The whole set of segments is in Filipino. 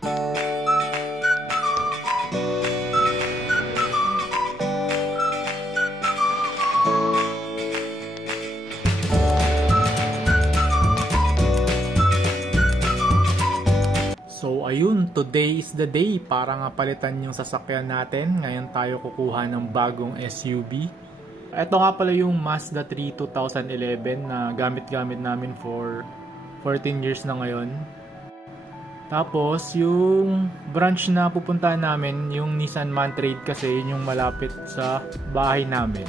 So ayun, today is the day para nga palitan yung sasakyan natin. Ngayon tayo kukuha ng bagong SUV. Ito nga pala yung Mazda 3 2011 na gamit-gamit namin for 14 years na ngayon. Tapos yung branch na pupuntahan namin, yung Nissan Mantrade kasi yun yung malapit sa bahay namin.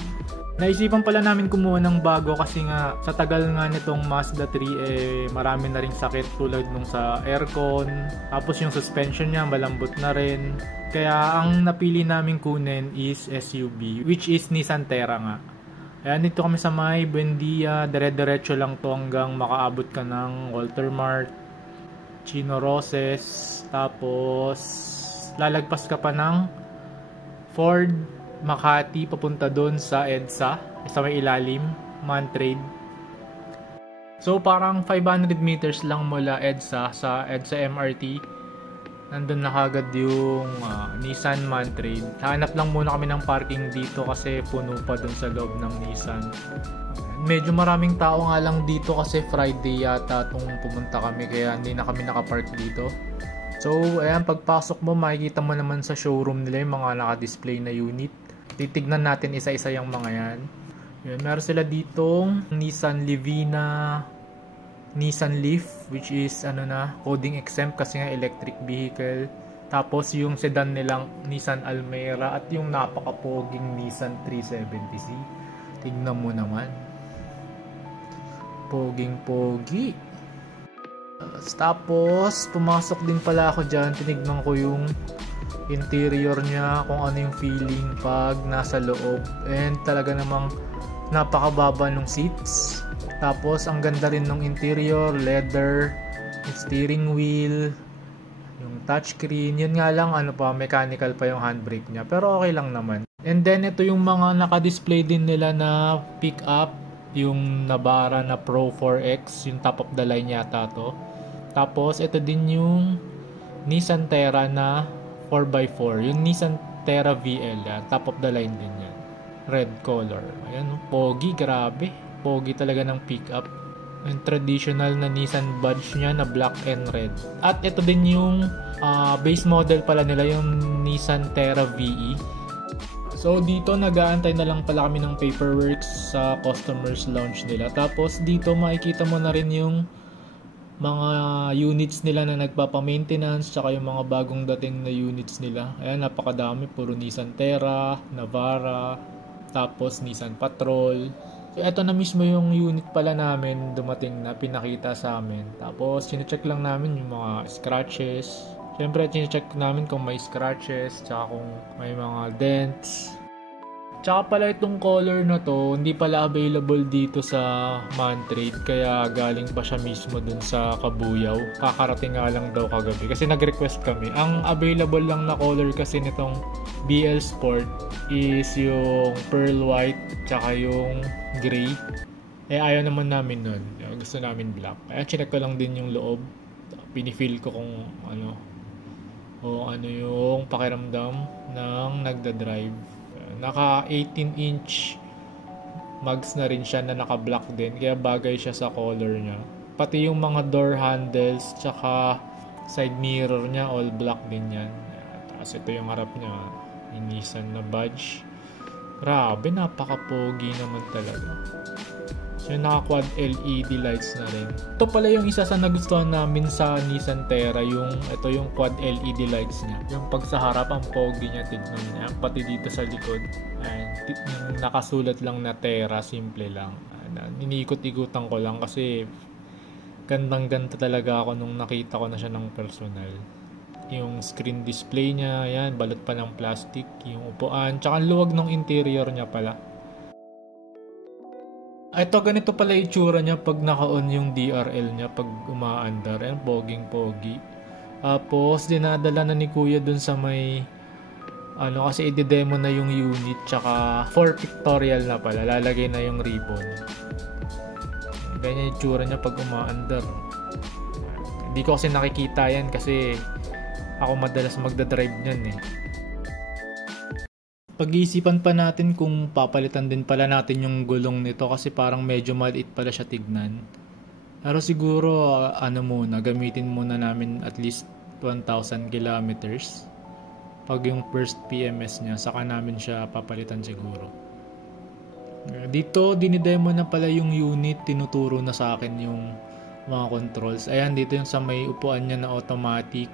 Naisipan pala namin kumuha ng bago kasi nga sa tagal nga nitong Mazda 3 marami na ring sakit tulad nung sa aircon. Tapos yung suspension niya malambot na rin. Kaya ang napili namin kunin is SUV, which is Nissan Terra nga. Ayan, dito kami sa may Buendia, dire-diretso lang to hanggang makaabot ka ng Walter Mart, Chino Roses, tapos lalagpas ka pa ng Ford Makati papunta doon sa EDSA, sa may ilalim, Mantrade. So parang 500 meters lang mula EDSA, sa EDSA MRT. Nandun na kagad yung Nissan Mantrade. Hanap lang muna kami ng parking dito kasi puno pa dun sa loob ng Nissan. Medyo maraming tao nga lang dito kasi Friday yata itong pumunta kami kaya hindi na kami nakapark dito. So ayan, pagpasok mo makikita mo naman sa showroom nila yung mga naka-display na unit. Titignan natin isa-isa yung mga yan. Meron sila ditong Nissan Livina, Nissan Leaf, which is coding exempt kasi nga electric vehicle. Tapos yung sedan nilang Nissan Almera at yung napaka-poging Nissan 370Z. Tignan mo naman. Poging-pogi. Tapos pumasok din pala ako dyan. Tinignan ko yung interior niya, kung ano yung feeling pag nasa loob, and talaga namang napakababa ng seats. Tapos ang ganda rin ng interior, leather, yung steering wheel, yung touchscreen. Yun nga lang mechanical pa yung handbrake niya, pero okay lang naman. And then ito yung mga naka-display din nila na pick up, yung Navara na Pro 4X, yung top of the line yata to. Tapos ito din yung Nissan Terra na 4x4, yung Nissan Terra VL yan, top of the line din yan, red color. Ayan, pogi, grabe, pogi talaga ng pickup. Yung traditional na Nissan badge niya na black and red. At ito din yung base model pala nila, yung Nissan Terra VE. So dito nag-aantay na lang pala kami ng paperwork sa customers lounge nila. Tapos dito makikita mo na rin yung mga units nila na nagpapa-maintenance, tsaka yung mga bagong dating na units nila. Ayan, napakadami, puro Nissan Terra, Navara, tapos Nissan Patrol. So ito na mismo yung unit pala namin dumating na pinakita sa amin. Tapos chinecheck lang namin yung mga scratches. Siyempre chinecheck namin kung may scratches, tsaka kung may mga dents. Tsaka pala itong color na to, hindi pala available dito sa Mantrade, kaya galing pa siya mismo dun sa Kabuyaw. Kakarating nga lang daw kagabi kasi nag-request kami. Ang available lang na color kasi nitong BL Sport is yung pearl white tsaka yung gray. Ayaw naman namin nun. Gusto namin black. Kaya chinek ko lang din yung loob. Pinifeel ko kung ano yung pakiramdam ng nagda-drive. Naka 18-inch mags na rin siya na naka-black din, kaya bagay siya sa color niya. Pati yung mga door handles tsaka side mirror niya all black din yan. Tapos ito yung harap niya, yung Nissan na badge. Grabe, napaka-pogi naman talaga. So yung naka-quad LED lights na rin. Ito pala yung isa sa nagustuhan namin sa Nissan Terra, ito yung quad LED lights niya. Yung pag sa harap, ang pogi niya, tignan niya. Pati dito sa likod, yung nakasulat lang na Terra, simple lang. Iniikot-ikutan ko lang kasi gandang-ganda talaga ako nung nakita ko na siya ng personal. Yung screen display niya, yan, balot pa ng plastic, yung upuan, tsaka luwag ng interior niya pala. Ito, ganito pala itsura niya pag naka-on yung DRL niya pag umaandar. Ayan, poging-pogi. Tapos, dinadala na ni Kuya dun sa may kasi i-demo na yung unit, tsaka for pictorial na pala, lalagay na yung ribbon. Ganyan yung itsura niya pag umaandar. Hindi ko kasi nakikita yan kasi ako madalas magdadrive niyan eh. Pag-iisipan pa natin kung papalitan din pala natin yung gulong nito kasi parang medyo maliit pala siya tignan. Pero siguro gamitin muna namin at least 1,000 kilometers. Pag yung first PMS niya, saka namin siya papalitan siguro. Dito, dinidemo na pala yung unit, tinuturo na sa akin yung mga controls. Ayan, dito yung sa may upuan niya na automatic.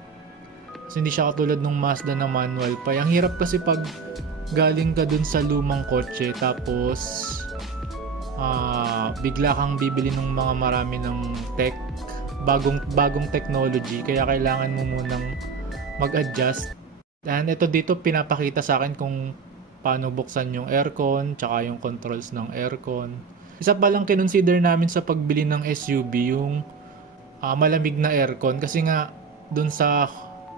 Kasi hindi siya katulad ng Mazda na manual pa. Ang hirap kasi pag galing ka dun sa lumang kotse tapos bigla kang bibili ng mga marami ng bagong technology, kaya kailangan mo munang mag-adjust. And ito dito pinapakita sa akin kung paano buksan yung aircon tsaka yung controls ng aircon. Isa pa lang kinonsider namin sa pagbili ng SUV yung malamig na aircon kasi nga dun sa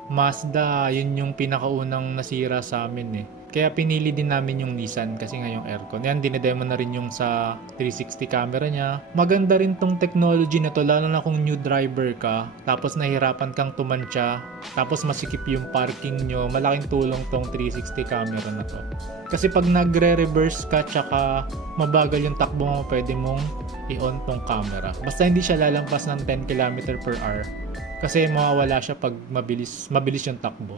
Mazda yun yung pinakaunang nasira sa amin eh. Kaya pinili din namin yung Nissan kasi nga yung aircon. Yan, dinedemo na rin yung sa 360 camera niya. Maganda rin tong technology na to, lalo na kung new driver ka, tapos nahirapan kang tumantya, tapos masikip yung parking nyo. Malaking tulong tong 360 camera na to. Kasi pag nagre-reverse ka tsaka mabagal yung takbo mo, pwede mong i-on tong camera. Basta hindi siya lalampas ng 10 km/h. Kasi mawawala siya pag mabilis yung takbo.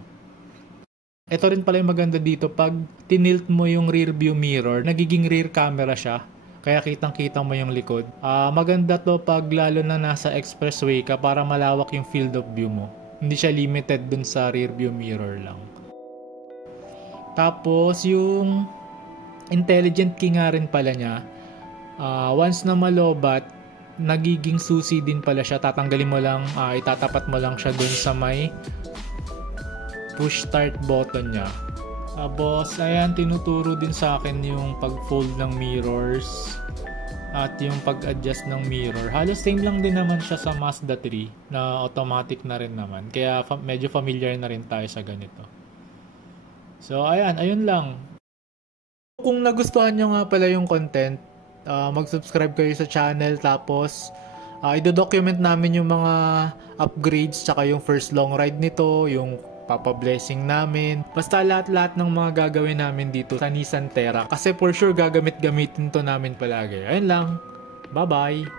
Ito rin pala yung maganda dito, pag tinilt mo yung rear view mirror, nagiging rear camera siya. Kaya kitang-kita mo yung likod. Maganda to pag lalo na nasa expressway ka para malawak yung field of view mo. Hindi siya limited dun sa rear view mirror lang. Tapos yung intelligent key nga rin pala niya. Once na malobat, nagiging susi din pala siya. Tatanggalin mo lang, itatapat mo lang siya dun sa may push start button niya. Tapos ayan, tinuturo din sa akin yung pag-fold ng mirrors at yung pag-adjust ng mirror. Halos same lang din naman siya sa Mazda 3 na automatic na rin naman. Kaya medyo familiar na rin tayo sa ganito. So ayan, ayun lang. Kung nagustuhan nyo nga pala yung content, mag-subscribe kayo sa channel, tapos i-document namin yung mga upgrades tsaka yung first long ride nito, yung papa-blessing namin. Basta lahat-lahat ng mga gagawin namin dito sa Nissan Terra. Kasi for sure gagamit-gamitin to namin palagi. Ayun lang. Bye-bye!